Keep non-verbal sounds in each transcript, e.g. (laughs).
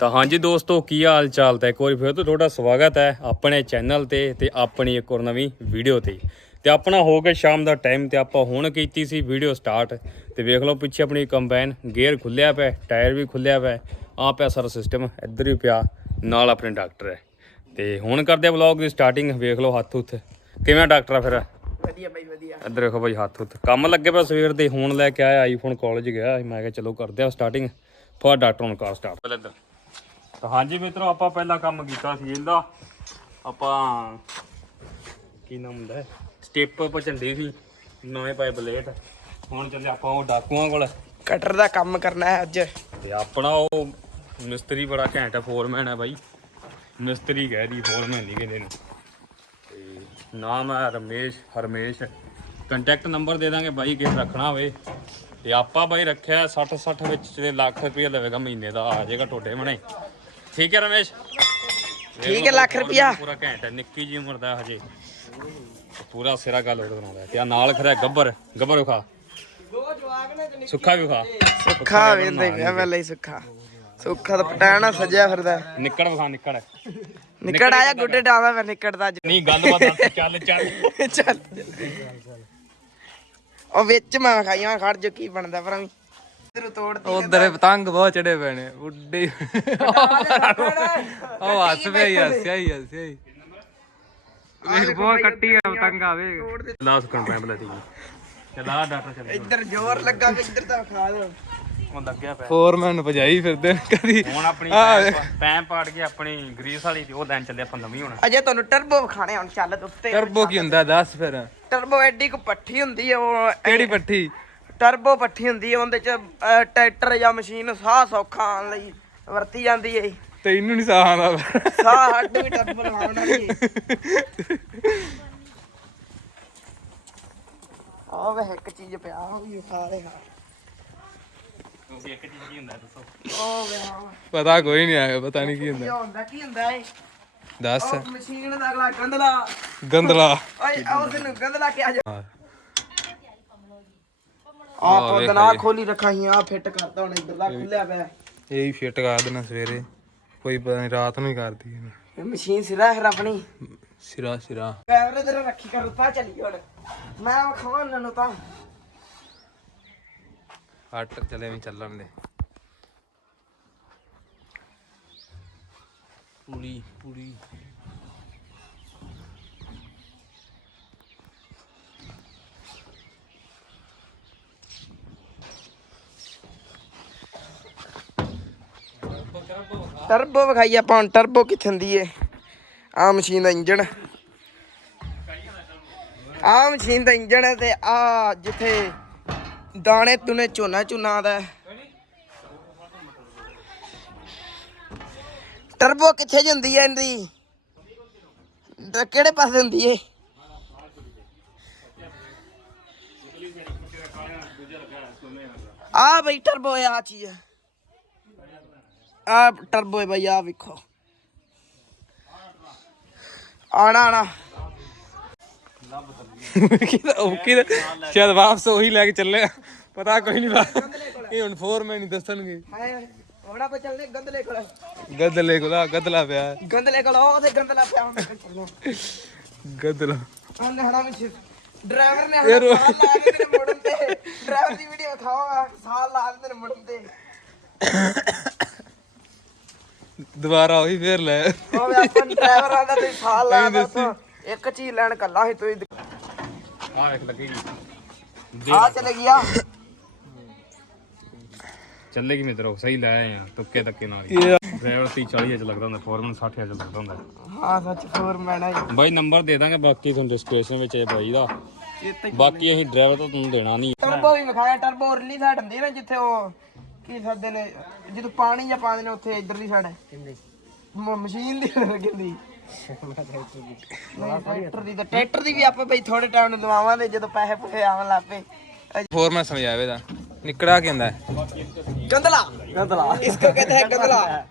ਤਾਂ ਹਾਂਜੀ ਦੋਸਤੋ ਕੀ ਹਾਲ ਚਾਲ ਤਾਂ ਇੱਕ ਵਾਰੀ ਫਿਰ ਤੋਂ ਤੁਹਾਡਾ ਸਵਾਗਤ ਹੈ ਆਪਣੇ ਚੈਨਲ ਤੇ ਤੇ ਆਪਣੀ ਇੱਕ ਹੋਰ ਨਵੀਂ ਵੀਡੀਓ ਤੇ। ਤੇ ਆਪਣਾ ਹੋ ਗਿਆ ਸ਼ਾਮ ਦਾ ਟਾਈਮ ਤੇ ਆਪਾਂ ਹੁਣ ਕੀਤੀ ਸੀ ਵੀਡੀਓ ਸਟਾਰਟ। ਤੇ ਵੇਖ ਲਓ ਪਿੱਛੇ ਆਪਣੀ ਕੰਬਾਈਨ ਗੇਅਰ ਖੁੱਲਿਆ ਪਿਆ ਟਾਇਰ ਵੀ ਖੁੱਲਿਆ ਪਿਆ ਆ ਪਿਆ ਸਾਰਾ ਸਿਸਟਮ ਇੱਧਰ ਵੀ ਪਿਆ ਨਾਲ ਆਪਣੇ ਡਾਕਟਰ ਹੈ। ਤੇ ਹੁਣ ਕਰਦੇ ਆ ਵਲੌਗ ਦੀ ਸਟਾਰਟਿੰਗ ਵੇਖ ਲਓ ਹੱਥ ਹੁੱਥ। ਕਿਵੇਂ ਡਾਕਟਰ ਆ ਫਿਰ? ਵਧੀਆ ਬਾਈ ਵਧੀਆ। ਇੱਧਰ ਦੇਖੋ ਭਾਈ ਹੱਥ ਹੁੱਥ। ਕੰਮ ਲੱਗੇ ਪਿਆ ਸਵੇਰ ਦੇ ਹੁਣ ਲੈ ਕੇ ਆਇਆ ਆਈਫੋਨ ਕਾਲਜ ਗਿਆ। ਮੈਂ ਕਿਹਾ ਚਲੋ ਕਰਦੇ ਆ ਸਟਾਰਟਿੰਗ ਫॉर ਡਾਕਟਰ ਹੁਣ ਕਾਰ ਸਟਾਰਟ ਪਹਿਲਾਂ ਇੱਧਰ। ਤਾਂ ਹਾਂਜੀ ਮਿੱਤਰੋ ਆਪਾਂ ਪਹਿਲਾਂ ਕੰਮ ਕੀਤਾ ਸੀ ਇਹਦਾ। ਆਪਾਂ ਕੀ ਨਾਮ ਹੁੰਦਾ ਸਟੈਪ ਪਚੰਡੀ ਸੀ ਨਵੇਂ ਪਾਏ ਬਲੇਟ ਹੁਣ ਚੱਲੇ ਆਪਾਂ ਉਹ ਡਾਕੂਆਂ ਕੋਲ। ਕਟਰ ਦਾ ਕੰਮ ਕਰਨਾ ਹੈ ਅੱਜ। ਤੇ ਆਪਣਾ ਉਹ ਮਿਸਤਰੀ ਬੜਾ ਘੈਂਟ ਹੈ ਫੋਰਮੈਨ ਹੈ ਬਾਈ। ਮਿਸਤਰੀ ਕਹਿ ਦੀ ਫੋਰਮੈਨ ਨਹੀਂ ਕਹਿੰਦੇ ਨੇ। ਤੇ ਨਾਮ ਹੈ ਰਮੇਸ਼ ਹਰਮੇਸ਼। ਕੰਟੈਕਟ ਨੰਬਰ ਦੇ ਦਾਂਗੇ ਬਾਈ ਕਿਸ ਰੱਖਣਾ ਹੋਵੇ। ਤੇ ਆਪਾਂ ਬਾਈ ਰੱਖਿਆ 60 60 ਵਿੱਚ ਤੇ ਲੱਖ ਰੁਪਏ ਲਵੇਗਾ ਮਹੀਨੇ ਦਾ ਆ ਜਾਏਗਾ ਟੋਟੇ ਬਣੇ ਠੀਕ ਹੈ ਰਮੇਸ਼? ਠੀਕ ਹੈ, ਲੱਖ ਰੁਪਇਆ। ਪੂਰਾ ਘੈਂਟ ਹੈ ਨਿੱਕੀ ਜੀ ਉਮਰ ਦਾ ਹਜੇ। ਪੂਰਾ ਸਿਰਾ ਗੱਲ ਉਹ ਬਣਾਉਂਦਾ। ਤੇ ਆ ਨਾਲ ਖੜਾ ਗੱਬਰ। ਗੱਬਰ ਵਿਖਾ। ਸੁੱਖਾ ਵੀ ਵਿਖਾ। ਸੁੱਖਾ ਵੇਂਦੇ ਪਿਆ ਪਹਿਲਾਂ ਹੀ ਸੁੱਖਾ। ਸੁੱਖਾ ਤਾਂ ਪਟਾਣਾ ਸਜਿਆ ਫਿਰਦਾ ਨਿੱਕੜ ਵਿਖਾ ਨਿੱਕੜ। ਨਿਕੜ ਆਇਆ ਗੁੱਡੇ ਡਾਵਾ ਮੈਂ ਨਿਕੜਦਾ ਨਹੀਂ ਗੱਲਬਾਤ ਦੱਸ ਚੱਲ ਚੱਲ। ਚੱਲ। ਉਹ ਵਿੱਚ ਮੈਂ ਖਾਈਆਂ ਖੜ ਜੋ ਕੀ ਬਣਦਾ ਪਰ ਅਮੀ ਇਧਰ ਤੋੜਦੀ ਉਧਰ ਪਤੰਗ ਬਹੁਤ ਚੜੇ ਪਏ ਨੇ ਉੱਡੇ ਉਹ ਹੱਸ ਪਿਆ ਹੀ ਹੱਸਿਆ ਹੀ ਹੱਸਿਆ ਹੀ ਵੇਖ ਬਹੁਤ ਕੱਟੀ ਆ ਪਤੰਗ ਆਵੇ ਲਾ ਸਕਣ ਪੈ ਬਲਾ ਤੀ ਚਲਾ ਡਾਟਾ ਚੱਲ ਇੱਧਰ ਜ਼ੋਰ ਲੱਗਾ ਵੀ ਇੱਧਰ ਤਾਂ ਖਾ ਦੋ ਉਹ ਲੱਗਿਆ ਪਿਆ। ਫੋਰਮੈਨ ਭਜਾਈ ਫਿਰਦੇ ਕਦੀ। ਹੁਣ ਆਪਣੀ ਪਾ- ਪਾੜ ਕੇ ਆਪਣੀ ਗਰੀਸ ਵਾਲੀ ਤੇ ਉਹ ਲੈਣ ਚੱਲੇ ਆਪਾਂ ਨਵੀਂ ਹੁਣ। ਅਜੇ ਤੁਹਾਨੂੰ ਟਰਬੋ ਵਿਖਾਣੇ ਹੁਣ ਚੱਲ ਉੱਤੇ। ਟਰਬੋ ਕੀ ਹੁੰਦਾ ਦੱਸ ਫਿਰ। ਟਰਬੋ ਐਡੀ ਕੋ ਪੱਠੀ ਹੁੰਦੀ ਹੈ ਉਹ ਕਿਹੜੀ ਪੱਠੀ? ਟਰਬੋ ਪੱਠੀ ਹੁੰਦੀ ਹੈ ਉਹਦੇ ਚ ਅਹ, ਟਰੈਕਟਰ ਜਾਂ ਮਸ਼ੀਨ ਸਾਹ ਸੌਖਾ ਆਉਣ ਲਈ ਵਰਤੀ ਜਾਂਦੀ ਹੈ ਤੈਨੂੰ ਨਹੀਂ ਸਾਹ ਆਉਂਦਾ। ਸਾਹ ਹੱਡ ਵੀ ਟਰਬੋ ਲਗਾਉਣ ਵਾਲੀ ਆ ਵੇ ਇੱਕ ਚੀਜ਼ ਪਿਆ ਉਹ ਵੀ ਖਾ ਰਿਹਾ ਕਿਉਂਕਿ ਇੱਕ ਚੀਜ਼ ਕੀ ਹੁੰਦਾ ਦੱਸੋ। ਉਹ ਵੇ ਹਾਂ ਪਤਾ ਕੋਈ ਨਹੀਂ ਆਇਆ ਪਤਾ ਨਹੀਂ ਕੀ ਕੀ ਹੁੰਦਾ ਹੁੰਦਾ ਕੀ ਹੁੰਦਾ ਏ? ਦੱਸ। ਉਹ ਮਸ਼ੀਨ ਦਾ ਅਗਲਾ ਗੰਦਲਾ ਗੰਦਲਾ ਓਏ ਉਸ ਨੂੰ ਗੰਦਲਾ ਕਿਹਾ ਜਾ ਹਾਂ। ਆ ਪੌਦਨਾ ਖੋਲੀ ਰੱਖਾ ਹੀ ਆ ਫਿੱਟ ਕਰਤਾ ਹੁਣ ਇੱਧਰ ਦਾ ਖੁੱਲਿਆ ਪਿਆ। ਇਹ ਹੀ ਫਿੱਟ ਕਰ ਦੇਣਾ ਸਵੇਰੇ। ਕੋਈ ਪਤਾ ਨਹੀਂ ਰਾਤ ਨੂੰ ਹੀ ਕਰਦੀ ਹੈ ਇਹ ਮਸ਼ੀਨ ਸਿਰਾ ਹੈ ਆਪਣੀ। ਸਿਰਾ ਸਿਰਾ। ਕੈਮਰੇ ਤੇ ਰੱਖੀ ਕਰ ਉੱਤਾ ਚੱਲੀ ਹੁਣ। ਮੈਂ ਇਹਨਾਂ ਨੂੰ ਤਾਂ। ਹਟ ਚਲੇ ਵੀ ਚੱਲਣ ਦੇ। ਪੂਰੀ ਪੂਰੀ। ਟਰਬੋ ਵਿਖਾਈ ਆਪਾਂ ਹੁਣ, ਟਰਬੋ ਕਿੱਥੇ ਹੁੰਦੀ ਏ? ਆ ਮਸ਼ੀਨ ਦਾ ਇੰਜਣ। ਆ ਮਸ਼ੀਨ ਦਾ ਇੰਜਣ ਹੈ ਤੇ ਆ ਜਿੱਥੇ ਦਾਣੇ ਤੁਨੇ ਝੋਨਾ ਝੁਨਾ ਦਾ ਟਰਬੋ ਕਿੱਥੇ ਜਾਂਦੀ ਹੈ ਇਹਦੀ? ਕਿਹੜੇ ਪਾਸੇ ਹੁੰਦੀ ਏ? ਆ ਬਈ ਟਰਬੋ ਆ ਚੀਜ਼। ਆ ਟਰਬੋ ਹੈ ਬਈ ਆ ਵੇਖੋ। ਆਣਾ ਆਣਾ। ਉਹ ਕਿਹਦਾ? ਸ਼ਾਇਦ ਵਾਪਸ ਉਹੀ ਲੈ ਕੇ ਚੱਲੇ ਆ। ਪਤਾ ਕੋਈ ਨਹੀਂ ਇਹ ਹੁਣ ਫੋਰਮੈਨ ਹੀ ਦੱਸਣਗੇ। ਹਾਏ ਹੁਣ ਆਪਾਂ ਚੱਲਦੇ ਗੰਦਲੇ ਕੋਲ। ਗਦਲੇ ਕੋਲਾ ਗਦਲਾ ਪਿਆ। ਗੰਦਲੇ ਕੋਲ ਉਹਦੇ ਗੰਦਲਾ ਪਿਆ ਹੁੰਦਾ ਚੱਲੋ ਗਦਲਾ ਉਹਨੇ ਹਣਾ ਵਿੱਚ ਡਰਾਈਵਰ ਨੇ ਹਣਾ ਸਾਲ ਲਾ ਕੇ ਤੇਰੇ ਮੁੜਨ ਤੇ। ਡਰਾਈਵਰ ਦੀ ਵੀਡੀਓ ਖਾਵਾਂਗਾ ਸਾਲ ਲਾ ਕੇ ਤੇਰੇ ਮੁੜਨ ਤੇ। ਦੁਬਾਰਾ ਉਹੀ ਫੇਰ ਲੈ। ਉਹ ਵੀ ਆਪਾਂ ਡਰਾਈਵਰ ਆਂਦਾ ਤੇ ਸਾਲ ਲਾ ਦੱਸ। ਇੱਕ ਚੀਜ਼ ਲੈਣ ਕੱਲਾ ਸੀ ਤੂੰ ਆ ਵੇਖ ਲੱਗੀ ਆ ਚਲੇ ਗਿਆ। ਚੱਲੇਗੀ ਮਿੱਤਰੋ ਸਹੀ ਲੈ ਆਏ ਆ ਤੁੱਕੇ ਤੱਕੇ ਨਾਲ ਡਰਾਈਵਰ 30 40 ਚ ਲੱਗਦਾ ਹੁੰਦਾ ਫੋਰਮਨ 60 ਚ ਲੱਗਦਾ ਹੁੰਦਾ। ਹਾਂ ਸੱਚ ਫੋਰ ਮੈਨ ਆ ਬਾਈ ਨੰਬਰ ਦੇ ਦਾਂਗੇ ਬਾਕੀ ਤੁਹਾਨੂੰ ਡਿਸਕ੍ਰਿਪਸ਼ਨ ਵਿੱਚ ਇਹ ਬਾਈ ਦਾ। ਬਾਕੀ ਅਸੀਂ ਡਰਾਈਵਰ ਤੋਂ ਤੁਹਾਨੂੰ ਦੇਣਾ ਨਹੀਂ। ਟਰਬੋ ਵੀ ਵਿਖਾਇਆ ਟਰਬੋ ਉਰਲੀ ਸਾਈਡ ਹੁੰਦੀ ਨਾ ਜਿੱਥੇ ਉਹ ਕੀ ਸਕਦੇ ਨੇ? ਜਦੋਂ ਪਾਣੀ ਜਾਂ ਪਾਉਂਦੇ ਨੇ ਉੱਥੇ ਇਧਰਲੀ ਸਾਈਡ ਮਸ਼ੀਨ ਦੀ ਲੱਗਦੀ ਟਰੈਕਟਰ ਦੀ ਤਾਂ ਟਰੈਕਟਰ ਦੀ ਵੀ ਆਪਾਂ ਬਈ ਥੋੜੇ ਟਾਈਮ ਨੂੰ ਦਵਾਵਾਂਗੇ ਜਦੋਂ ਪੈਸੇ ਪੂਸੇ ਆਉਣ ਲੱਗ ਪਏ। ਫੋਰਮੈਨ ਸਮਝਾਵੇ ਦਾ ਨਿਕੜਾ ਕੀ ਹੁੰਦਾ? ਗੰਦਲਾ। ਗੰਦਲਾ। ਇਸਕੋ ਕਹਤੇ ਹੈ ਗੰਦਲਾ।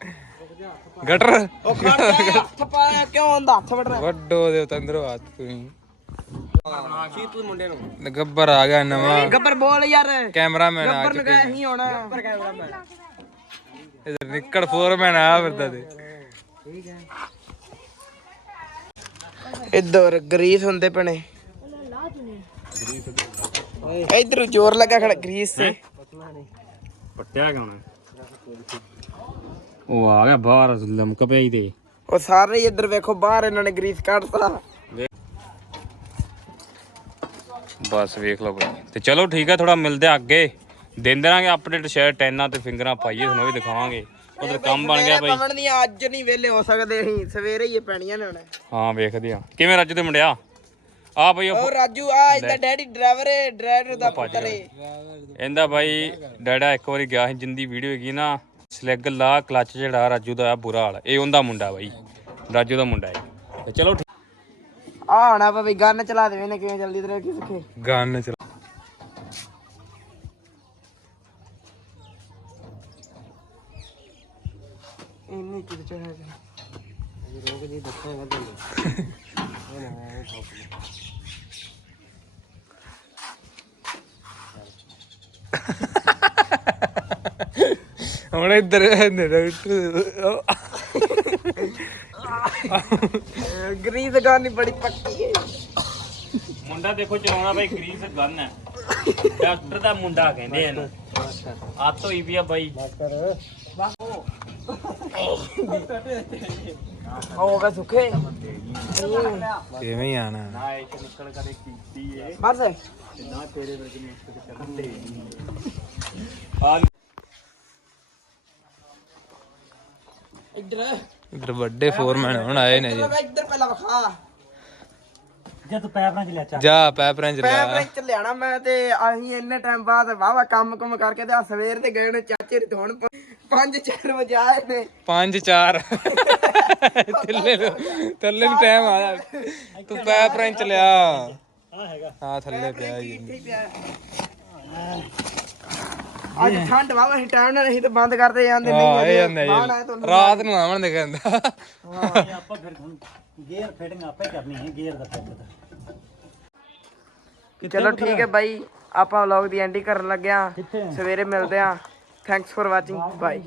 ਗਟਰ। ਉਹ ਖੜਦਾ ਹੱਥ ਪਾਇਆ ਕਿਉਂ ਹੁੰਦਾ? ਹੱਥ ਵੜ ਵੱਡੋ ਦੇ ਤੰਦਰੋ ਹੱਥ ਤੁਸੀਂ। ਗੱਬਰ ਆ ਗਿਆ ਨਵਾਂ। ਗੱਬਰ ਬੋਲ ਯਾਰ। ਕੈਮਰਾਮੈਨ ਆ ਗੱਬਰ ਚੁੱਕੇ ਨਗਾ ਹੀ ਹੋਣਾ ਗੱਬਰ ਕੈਮਰਾਮੈਨ। ਇਧਰ ਨਿੱਕੜ ਫੋਰਮੈਨ ਆ ਫਿਰਦਾ ਤੇ। ਇੱਧਰ ਗਰੀਸ ਹੁੰਦੇ ਪਣੇ ਇੱਧਰ ਜ਼ੋਰ ਲੱਗਾ ਖੜਾ ਗਰੀਸ। ਤੇ ਪੱਟਿਆ ਕਿਉਂ ਨਾ? ਉਹ ਆ ਗਿਆ ਬਾਹਰ ਲਮਕ ਹੀ ਤੇ। ਉਹ ਸਾਰੇ ਇੱਧਰ ਵੇਖੋ ਬਾਹਰ ਇਹਨਾਂ ਨੇ ਗਰੀਸ ਕੱਢਤਾ। ਬਸ ਵੇਖ ਲਓ ਬਈ ਤੇ ਚਲੋ ਠੀਕ ਹੈ ਥੋੜਾ ਮਿਲਦੇ ਆ ਅੱਗੇ। ਦਿਨ ਦੇਣਾਗੇ ਅਪਡੇਟ ਸ਼ੇਅਰ ਟੈਨਾਂ ਤੇ ਫਿੰਗਰਾਂ ਪਾਈਏ ਤੁਹਾਨੂੰ ਵੀ ਦਿਖਾਵਾਂਗੇ। ਉਧਰ ਕੰਮ ਬਣ ਗਿਆ ਬਾਈ। ਪਵਨ ਦੀਆਂ ਅੱਜ ਨਹੀਂ ਵੇਲੇ ਹੋ ਸਕਦੇ ਅਸੀਂ ਸਵੇਰੇ ਹੀ ਇਹ ਪੈਣੀਆਂ ਨੇ ਹੁਣ। ਹਾਂ ਵੇਖਦੇ ਆ। ਕਿਵੇਂ ਰੱਜ ਦੇ ਮੁੰਡਿਆ? ਆ ਬਈ ਉਹ ਉਹ ਰਾਜੂ ਆ ਇਹਦਾ ਡੈਡੀ ਡਰਾਈਵਰ ਹੈ ਡਰਾਈਵਰ ਦਾ ਪੁੱਤਰ ਹੈ ਇਹਦਾ ਬਾਈ ਡੈਡਾ ਇੱਕ ਵਾਰੀ ਗਿਆ ਸੀ ਜਿੰਦੀ ਵੀਡੀਓ ਹੈਗੀ ਨਾ ਸਲੈਗ ਲਾ ਕਲੱਚ ਜਿਹੜਾ ਰਾਜੂ ਦਾ ਆ ਬੁਰਾ ਹਾਲ ਇਹ ਉਹਦਾ ਮੁੰਡਾ ਬਾਈ। ਰਾਜੂ ਦਾ ਮੁੰਡਾ ਹੈ ਤੇ ਚਲੋ ਆ ਹਣਾ ਪਵੇ ਗਨ ਚਲਾ ਦੇਵੇ ਨੇ ਕਿਵੇਂ ਜਲਦੀ ਤੇਰੇ ਕੀ ਸਿੱਖੇ। ਗਨ ਚਲਾ ਇੰਨੀ ਕਿਤੇ ਚੜਾ ਦੇ ਹੁਣ ਇੱਧਰ (laughs) ਗਰੀਸ ਗਨ ਨਹੀਂ ਬੜੀ ਪੱਕੀ ਹੈ। ਮੁੰਡਾ ਦੇਖੋ ਚਲਾਉਣਾ ਬਾਈ ਗਰੀਸ ਗਨ ਹੈ। ਡਾਕਟਰ ਦਾ ਮੁੰਡਾ ਕਹਿੰਦੇ ਇਹਨੂੰ। ਆਤ ਹੋਈ ਵੀ ਆ ਬਾਈ। ਹੋ ਗਿਆ ਸੁੱਖੇ। ਕਿਵੇਂ ਹੀ ਆਣਾ? ਨਾ ਇੱਕ ਨਿਕਲ ਕਦੇ ਕੀਤੀ ਏ। ਬਸ। ਨਾ ਤੇਰੇ ਵਰਗੇ ਨੇ ਇੱਕ ਕਰਦੇ ਆ ਇੱਧਰ। ਇੱਧਰ ਵੱਡੇ ਫੋਰਮੈਨ ਹੁਣ ਆਏ ਨੇ ਜੀ। ਇੱਧਰ ਪਹਿਲਾਂ ਵਿਖਾ। ਜਾ ਪੈਪਰਾਂ ਚ ਮੈਂ ਲਿਆ ਬ੍ਰੇਕ ਲਿਆਣਾ ਮੈਂ ਤੇ ਅਸੀਂ ਇੰਨੇ ਟਾਈਮ ਬਾਅਦ ਵਾਵਾ ਕੰਮ ਕੁਮ ਕਰਕੇ ਤੇ ਆ ਸਵੇਰ ਦੇ ਗਏ ਨੇ ਚਾਚੇ ਦੇ ਹੁਣ 5-4 ਵਜੇ ਆਏ ਨੇ। 5 4 ਥੱਲੇ ਨੂੰ ਥੱਲੇ ਨੂੰ ਟਾਈਮ ਆ ਤੂੰ ਪੈਪਰਾਂ ਚ ਲਿਆ। ਆ ਹੈਗਾ। ਹਾਂ ਥੱਲੇ ਪਿਆ ਜੀ। ਅੱਜ ਠੰਡ ਵਾਵਾ ਅਸੀਂ ਟਾਈਮ ਨਾਲ ਅਸੀਂ ਤਾਂ ਬੰਦ ਕਰਦੇ ਜਾਂਦੇ ਹਾਂ ਨਹੀਂ ਇਹ ਜਾਂਦਾ ਤੁਹਾਨੂੰ ਰਾਤ ਨੂੰ ਆਵਣ ਦੇ ਕਹਿੰਦਾ। ਆਪਾਂ ਫਿਰ ਹੁਣ ਗੇਅਰ ਫਿਟਿੰਗ ਆਪੇ ਕਰਨੀ ਹੈ ਗੇਅਰ ਦਾ ਫਿੱਟ ਚਲੋ ਠੀਕ ਹੈ ਬਾਈ ਆਪਾਂ ਵਲੌਗ ਦੀ ਐਂਡਿੰਗ ਕਰਨ ਲੱਗੇ ਆ? ਸਵੇਰੇ ਮਿਲਦੇ ਆ ਥੈਂਕਸ ਫॉर ਵਾਚਿੰਗ ਬਾਈ